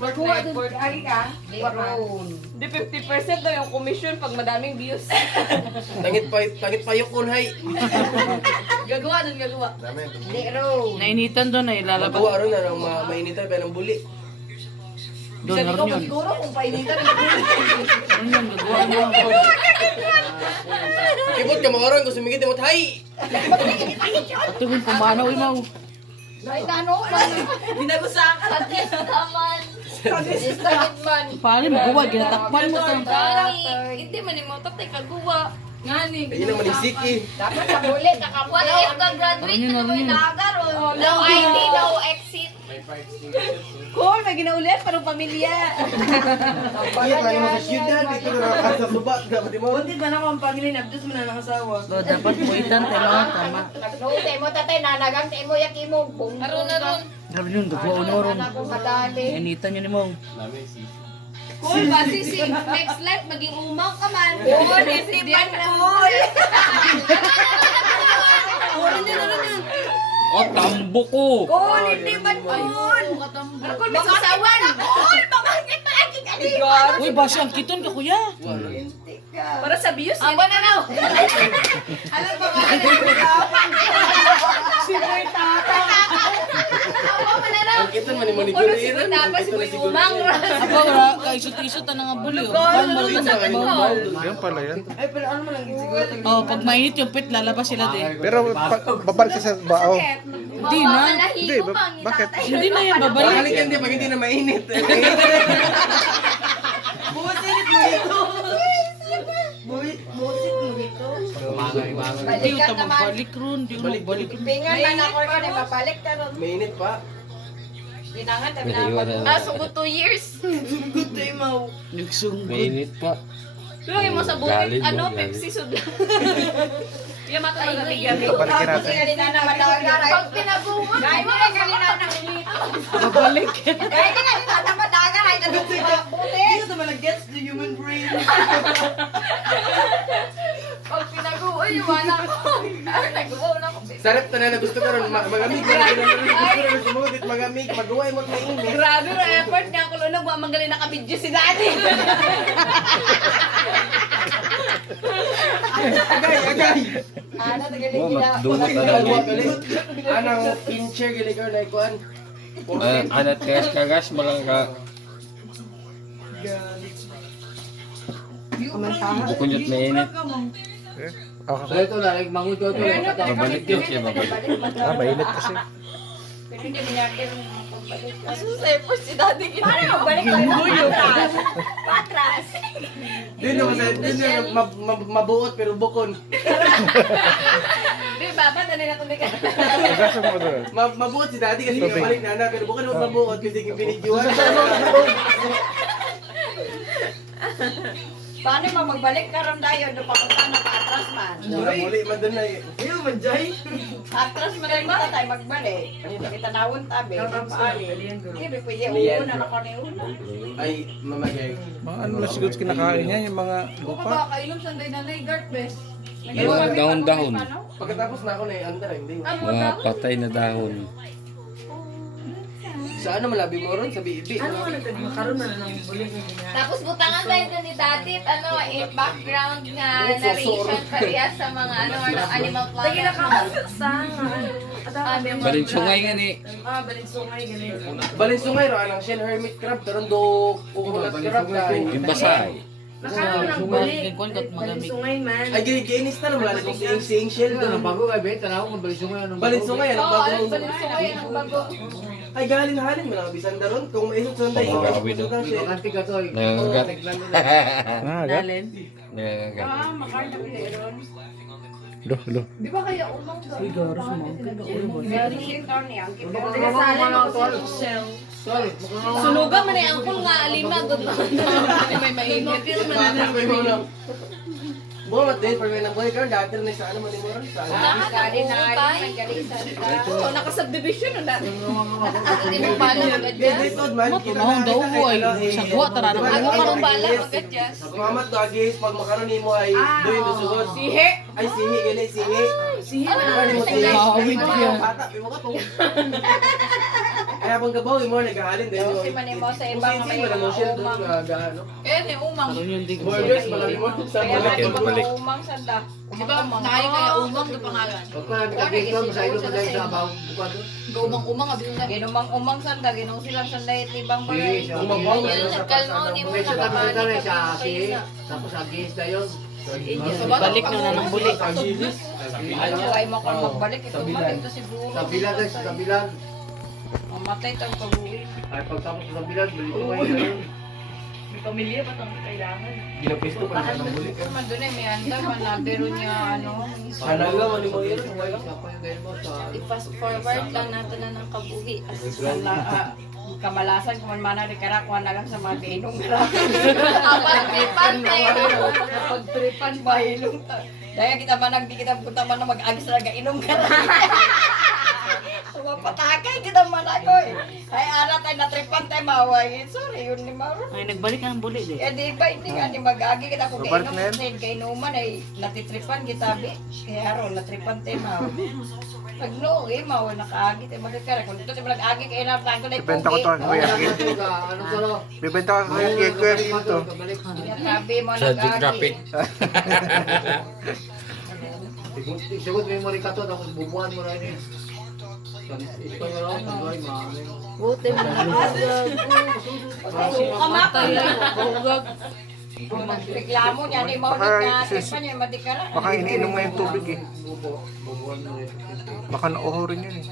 Magkuha doon. Kali ka. Di 50% daw yung commission pag madaming views. Tangit pa yung kunhay. Gagawa doon, gagawa. Nainitan doon ay lalabas. Magawa ron na ng mainitan pa ng buli. Doon na rin yun. Siguro kung painitan. Doon yun, gagawa mo. Kibot ka mga ron kung sumigit mo hay. At yung pumanaw imaw. Ay, ano? Binagusakan natin. Paano magawa? Ginatakpan mo ito. Hindi man yung mga tatay kagawa. Ngani. Ayun naman yung siki. Dapat sa bulit. Wala yung ka-graduate na naman inagar. No ID, no exit. Cool, may ginaulit parang pamilya. Iya tayo mo sa syudad. Dito na nakakasa suba. Dapat mo. Hindi ba na akong pamilya nabdus mo na ng asawa? So, dapat muitan tayo mga tama. Nagnuute mo tatay, nanagang tayo mo yak imo. Aron na ron. Grabe yun, gagawa unoron. Ako madali. Nainitan yun imaw. Cool ba? Sisi, next life, maging umaw ka man. Cool, isipan cool. Cool, hindi na rin yun. Oh, tambo ko! Cool, hindi man cool. Cool, may sasawan. Cool, bakit lagi ka dito? Uy, basi ang kiton ka kuya. Para sa bios. Aba na na. Alam ba ba? Si Boy Tata. Aba mo na na. Ang kitan man yung Puro si maniguriran. Boy Tata, si Boy Umang. Aba, wala, kaisot-isot na nga buli. Yan pala yan. Ay, pero ano mo lang siguro. Oh, pag mainit yung pit, lalabas sila din. Pero babalik ka sa bao. Hindi na. Hindi, bakit? Hindi na yan, babalik. Balik yan di pag hindi na mainit. Busit mo ito. Busit mo ito. Hindi ko magbalik ron. Hindi ko magbalik ron. Pingan man ako ko na mapalik ka ron. Mainit pa. Ginangan tayo na. Ah, sugo 2 years. Good day mo. Nagsunggod. Mainit pa. Tulungin mo sa bukid, Galing ano, mo, Pepsi sudla. Yung mata na nabigyan. Balikin natin. Kanina na madagar. Pag pinabungot, Ay, mo rin kanina na hinito. Babalik. Ay, kanina na madagar. Ay, nadusin ko ang buti. naman gets the human brain. Pag pinaguan yung anak ko. Ay, nagawa na ako. Sarap ta na gusto ko ron magamig. Gusto ko ron sumugit magamig. Magawa mo mainit. Grabe ro effort niya ako lunog. Wa magaling nakabidyo si daddy. Agay. Ano, tagaling Oh, nila. magdungot na lang Dalawa yun. gali. Anang pincher gali ko na ikuan. Anak tes kagas malang ka. Bukunyot mainit. Okay. So ito lang, mangut ko ito. Babalik yun siya, babalik. Mainit kasi. Pero hindi minyakin yung pagbalik. Aso sa effort si daddy. Paano magbalik tayo? Patras. Din naman sa din mabuot pero bukon. Di ba? Ba't ano na tumigan? Igasa mo doon. Mabuot si daddy kasi balik na pero bukon mo mabuot kasi pinidjuan. Paano mo magbalik ka ron tayo? Doon papunta na patras man. Muli man doon na. Atras man rin ba tayo magbalik? Kita nawon tabi. Paali. Hindi, pwede una na ko na una. Ay mamagay. Mga ano na siguro kinakain niya, yung mga gupa. Kainom sanday nanay Gart best. Mga dahon-dahon. Pagkatapos na ako na under hindi. Mga patay na dahon. Sa ano malabi mo ron sa bibi. Tapos butangan tayo doon ni Daddy at ano, background nga narration parehas sa mga animal planet. Balinsungay nga ni. Balinsungay ro anang shell hermit crab karon do ulat crab kay. Yung basay. Gagawin ko magamit. Ay ginis na wala kung sing shell do. Bago kay bet, tanaw kung balinsungay anong Balinsungay Oo, ano bago. alam ba nito kayo ng bago? Ay galing halin mo lang bisan daron kung maisot sunday. Pagkakawin do. Nangangagat. Ah, agad. Dalin. Nangangagat. Makarna ron. Lo. Di ba kaya umang doon? Garos mo. Medicine taon niya. Sunugan man ang angkol nga alimag doon. May mainit. Bukan din pag may nanggoy karon dati na sa ano man mo ron sa. Gali na gali, magalisan. Oo, naka-subdivision na dati. Hindi mo pala mag-adjust. Dito man Mahong daw ko ay sagwa tara na Ako ko. marong bala mag-adjust. Mamat to agis pag makaron nimo ay doin do sugod. Sihe. Ay sihi gali sihi. Sihe Ano mo sihi? Awit yan. Bata mo ka to. Ay Kaya pang gabaw, mo nag-aalin din Yung yun. si Manimo sa ibang Kung may sisi, mo siya doon umang. gaano. Kaya ni umang. Karon yun di ko. Burgers, malami mo sa Kaya balik. nga di balik. ba umang sanda? Di ba, naay kaya umang na pangalan. Huwag ko namin kapito, masaylo mo dahil sa abaw. Buka doon. Gaumang-umang, abi na. Ginumang-umang sanda, ginong silang sanda ibang bagay. Umabaw, Yun, ano sa nagkalmo ni mo, May sa nakabalik tabi ka sa pa si, kayo na. tapos agis na yun. Balik na ng buli. Ano ay mo kung magbalik ito man ito siguro. Sa bilan guys, sa bilan. Mamatay tayong pag-uwi. Ay pagtapos sa bilan, balik ko ngayon. Ginapisto pa naman ng bulik. Ito man doon may anda man na pero niya ano. Halaga, mali mo yun. Siya pa yung ganyan mo sa... I-fast forward lang natin na ng kabuhi. Kamalasan kung mana rin karakuan na lang sa mga ginong grabe. Abang tripante. Pagtripan ba ilong ta. Dahil kita man di kita punta man na mag-agis na inom ka na. Mapatakay kita man ako eh. Ay ara tayo natripan tayo maway. Sorry yun ni Maro. Ay nagbalik na ng buli di. Eh di ba hindi nga di mag-agi kita kung kainom kasi kainuman ay natitripan kita bi. Kaya aro natripan tayo maway. Pag no, maway nakaagi tayo magkakara. Kung dito tayo mag-agi kayo na tayo na Ibenta ko to. Kuya. Ano ko lo? Bibenta ko kay Kuya dito. Sabi mo Sa nag-agi. geographic. Sigod memory ka to, tapos bubuhan mo na yun. Ito nga lang, pag-ay maamin. Buti mo na Kamatay ay bugag. Reklamo niya ni Maulit na tripan niya madikara. Baka iniinom mo yung tubig eh. Bubuhan mo na yun. Baka nauurin yun eh.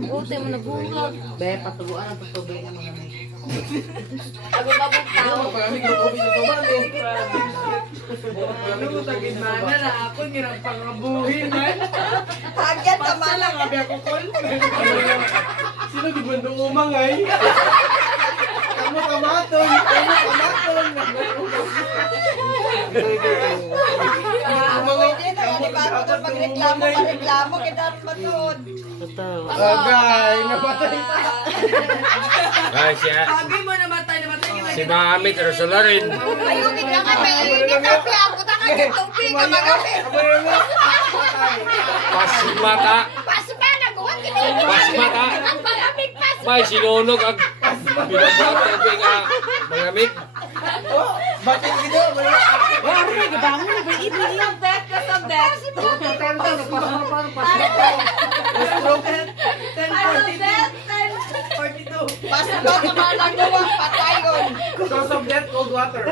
Buti mo na bugag. Be, patuguan ang patubig ang mga may. Ako babog tao. Pag-amig yung tubig sa tuban eh. Ano mo tagin mana na ako nirang pangabuhin ay. Agyan tama lang. Sabi ako kol. Sino di bando umang ay? Kamu kamaton! Kamu kamaton! Pwede na yan. Iba ito pag-reklamo kita matod. Totoo. Agay! Napatay pa! Ay siya, Sabi mo namatay kita. si Mahamit Rosolarin. Ayunin ka nga. Mainit na piya. Puta ka ng tubig. Magamit. Amoy mo! Pasmata. Pasma na. Guwag kinigit. Pasmata. Ang pagamit pas. May sinunog ang binabata nga magamit. Oh! Bakit gito? Wari, gabangon na ba ito? Kasabdet, kasabdet. Pasma ka man lang gawang patayon. Source of death, cold water.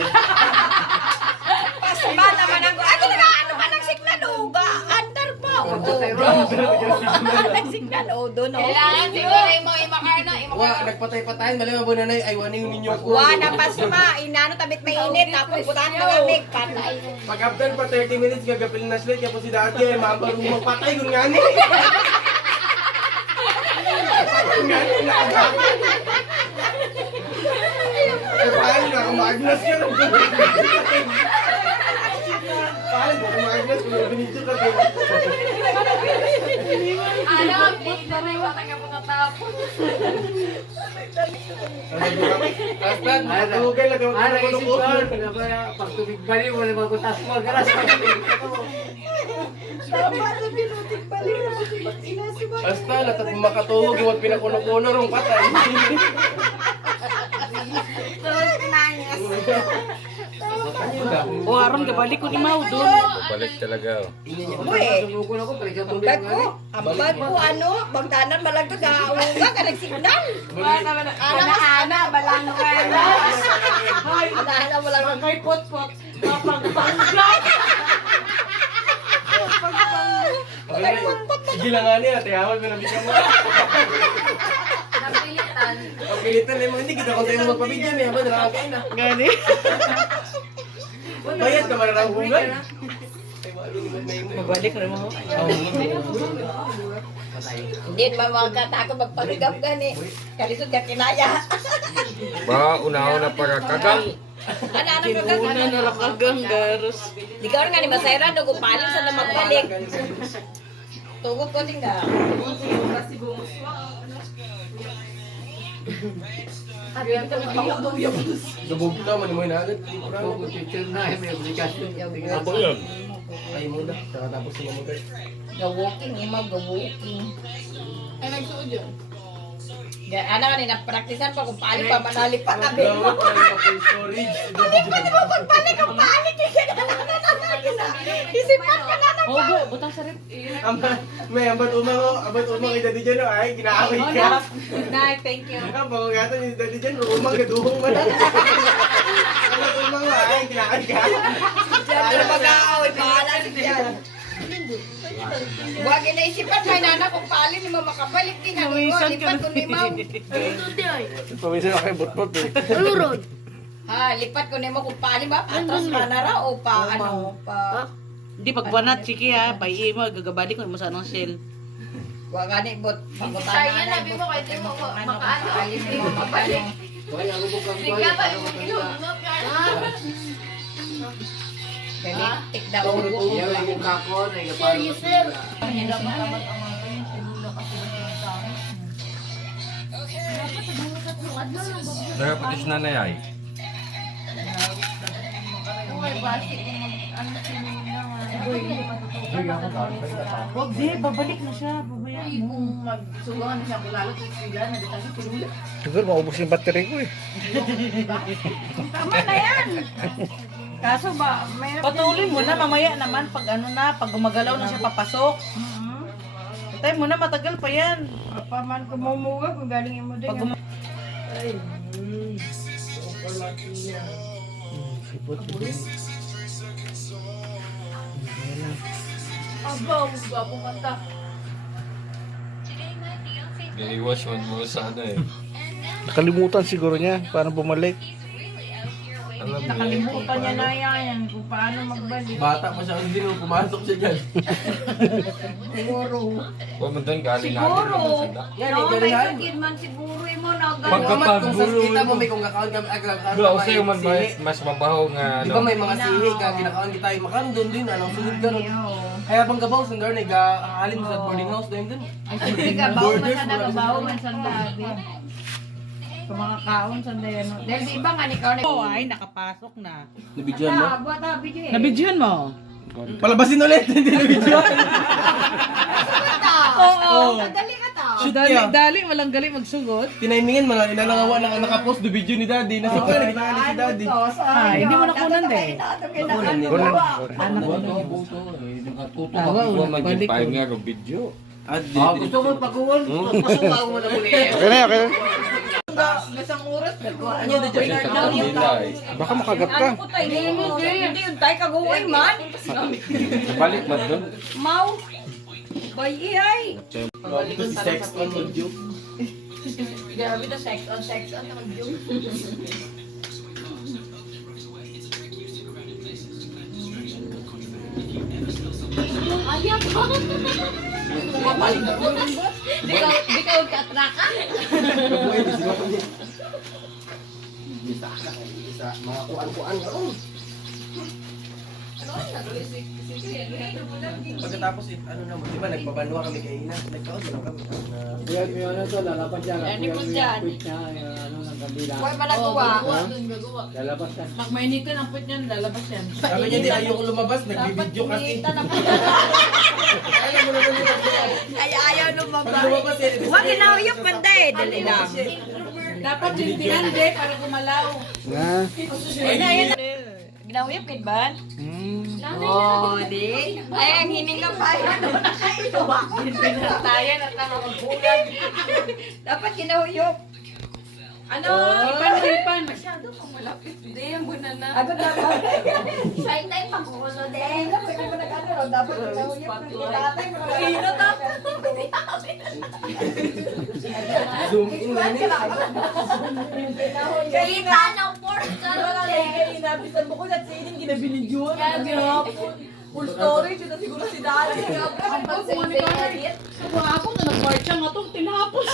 Pasma naman ang gawang. Ano na ano ka ng signal? Uga. Andar pa. Nagsignal. O, doon o. Kailangan siguro mo imakarna. Wa, nagpatay-patayin. Mali mo na ay waning ninyo ko. Wana pasma. Inano tabit mainit. Tapos putahan magamit. Patay. Pag after pa 30 minutes, gagapil na sila. Kaya po si Dati ay mabarong magpatay. Kung nga ni. Kung nga ni, nakagapil. Eh, paano na? Kumagnas ka na. Paano na? Kumagnas ka na. Binito ka din. Ano ang bit na rin wala ka po natapos. Aslan, matulugay lang. Ano isip ko? Pag tubig bali mo, magutas mo. Garas mo. Tama na binutik balik. Inasiba. Aslan, at makatuhog yung pinakuno-kuno rong patay. O aron gabalik ko ni Mau doon. Balik talaga. Uy. Sumukon ako, balik sa tubig. Bag ko, ang bag ko ano, bagdanan malagod gauga ka nagsignal. Ana, balano ka na. Ana, wala lang kay pot-pot. Mapagpanggat. Kay pot-pot. Sige lang nga niya, tiyawan mo na bigyan mo. Napilitan. Pagpilitan na mo, hindi kita kung tayo mo magpabigyan eh. Aba, nakakain na. Gani. Bayad ka mararanggungan. Magbalik na mo. Hindi naman makakatako magpagigap gani. Kalisod ka kinaya. Ba, una-una para kagang. Ano ka Una na rakagang garos. Di ka nga ni Masayra, dugo paling sa na magbalik. Tugod ko din ka. Lubog na, mani mo hinagad. Kung teacher na, may obligation. Ay mo na, tapos sumamagay. Ga-walking, imaw, ga-walking. Ay, nagsuod yun. Ano kanina, praktisan pa kung paano pa manali pa kami. Gawat na yung mga storage. Pwede mo pagpanik ang panik. Isipan ka na ng Ogo, butang sa rip. May ambat umang kay Daddy Jan ay ginaaway ka. Good night, thank you. Ang pangagatan ni Daddy Jan, umang gaduhong man. Ambat umang ay ginaaway ka. Diyan na mag-aaway, bahala si Diyan. Huwag inaisipan, may nana kung paano ni mama kabalik din. Ano mo, lipat ko ni Ma'am. Pawisan ako yung butbot eh. Ha, lipat ko ni mo kung paano ba? Atras pa na ra o pa ano? Pa... Hindi, pagbanat, chiki ha. Paiye mo, gagabali ko mo sa anong shell. Huwag gani, bot. Saya nabi mo kahit di mo makaano. Hindi mo mabalik. Kaya ako bukang Bigla pa yung ilunok. Gani, tikda Tawag ugo. ko yung kakon, ay kapalo. Sir, Nagpatis na na ay. Huwag di, babalik na siya. Babayaan mo. Kung magsulangan na siya kilala, sila na dito sa pinula. Siguro maubos yung battery ko eh. Tama na yan. Kaso ba, may... Patuloy mo na, mamaya naman, pag ano na, pag gumagalaw na siya papasok. Patay mo na, matagal pa yan. Paman kumumuga kung galing mo din. Pag gum- Aba, gwapo kanta. Naiwas man mo sa ano eh. Nakalimutan siguro niya. Paano bumalik? Alam mo Nakalimutan niya na yan kung paano magbalik. Bata pa siya, hindi mo pumasok siya dyan. Siguro. Huwag mo doon galing Siguro. Yan, No, may galingan. sakit man siguro mo na Pagka- Kung sa kita mo may kung kakaon kami Bro, sa'yo man mas mabaho nga Di ano. ba may mga sihi ka, ginakaon di tayo makan doon din, anong sunod ka ron. Kaya bang gabaw, sundar na, halin mo sa boarding house doon din. Bawo man sa nagabawo man sa dabi. Sa mga kaon sa dayan. Dahil di iba nga ni kaon. Oh, ay, nakapasok na. Nabidyan mo? Buat abi di. Nabidyan mo? Palabasin ulit, hindi nabidyan. Oo. Dali ka ta. Shoot Dali, niya. dali, walang gali magsugot. Tinimingin mga inalangawa na nakapost do video ni Daddy. Nasa ko na gitna si Daddy. Ay, hindi mo nakunan din. Kunan. Anak ko na. Tawa, Huwag man balik yung ko. pahin nga ng video. gusto mo pag-uwan? Pasuka mo na muli. Okay na, okay na. Isang oras pero Ano na Kasi dyan? sa kanila eh. Baka makagat ka. Ano ko tayo? Hindi yun tayo kaguhay man. Balik man doon. Mau. Bayay. Ito si Sex on audio. Grabe na sex on naman yun. Ayaw ko. Di ka katraka. Kabuhay di siya. Isa, mga kuan-kuan ka ron. Pagkatapos, ano naman, di ba nagpabanwa kami kay Ina? Nagkaon lang kami. Kuyan mo yun ito, lalabas yan. Ano mo Kuyan mo dyan? yung quit niya, ano, ng kabila. Huwag malagawa. Lalabas yan. Pag mainitan ang put niyan, lalabas yan. Sabi niya di ayoko lumabas, nagbibideo kasi. Alam mo naman yung Ay, ayaw pag lumabas. lumabas yan. Huwag inauyok banda eh. Dali lang. Dapat yung tinande para gumalaw. Na. Ginauyok kid ba? Hmm. Oh, di. Ay, ang hininga pa. Ano na kayo? Pinatayan at nakakabulag. Dapat ginauyok. Ano? Ipan. Masyado kang malapit. Hindi, ang banana. Agad dapat. Shy time pag-ulo Eh, din. dapat hindi mo nag-ano. Dapat ginauyok. Tatay mo Hino na. Zoom in lang eh. Kita ng force ka rin. Inabisan mo ko na sining ginabilidyon. Kaya gihapon. Full storage. Ito siguro si Dali. Ang pag-sa edit. Sa ako na nag-march nga itong tinapos.